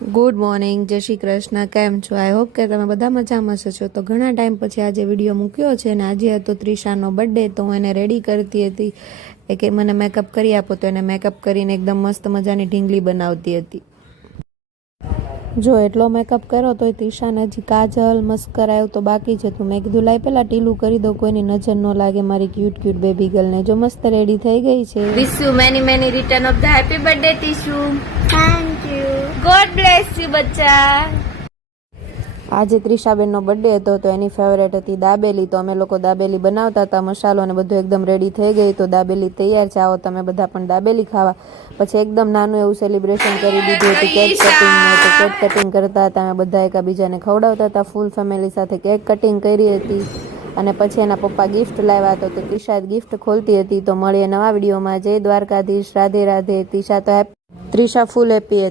Good morning, જય શ્રી કૃષ્ણ. કેમ છો? આઈ હોપ કે તમે બધા મજામાં છો. તો ઘણા ટાઈમ પછી આજે વિડીયો મૂક્યો છે અને આજે હતો ત્રિશાનો બર્થડે. તો હું એને રેડી કરતી હતી કે મને મેકઅપ કરી આપો, તો એને મેકઅપ કરીને એકદમ મસ્ત મજાની ઢીંગલી બનાવતી હતી. જો એટલો મેકઅપ કર્યો તો ત્રિશાને હજી કાજલ મસ્કરા એવું તો બાકી જ હતું. મેં કીધું લાઈ પેલા ટીલું કરી દો, કોઈની નજર ન લાગે મારી ક્યુટ બેબી ગર્લને. જો મસ્ત રેડી થઈ ગઈ છે. Wish you many return of the happy birthday Tishu. Thank you. God bless you બચ્ચા. આજે ત્રિશાબેનનો બર્થડે હતો તો એની ફેવરેટ હતી દાબેલી. તો અમે લોકો દાબેલી બનાવતા હતા, મસાલો અને બધું એકદમ રેડી થઈ ગઈ. તો દાબેલી તૈયાર છે, આવો તમે બધા પણ દાબેલી ખાવા. પછી એકદમ નાનું એવું સેલિબ્રેશન કરી દીધું હતું, કેક કટિંગ. તો કેક કટિંગ કરતા હતા, અમે બધા એકબીજાને ખવડાવતા હતા. ફૂલ ફેમિલી સાથે કેક કટિંગ કરી હતી. અને પછી એના પપ્પા ગિફ્ટ લાવ્યા હતો, તો તિશા ગિફ્ટ ખોલતી હતી. તો મળીએ નવા વિડીયોમાં. જય દ્વારકાધીશ, રાધે રાધે. ત્રિશા ફૂલ હેપી હતી.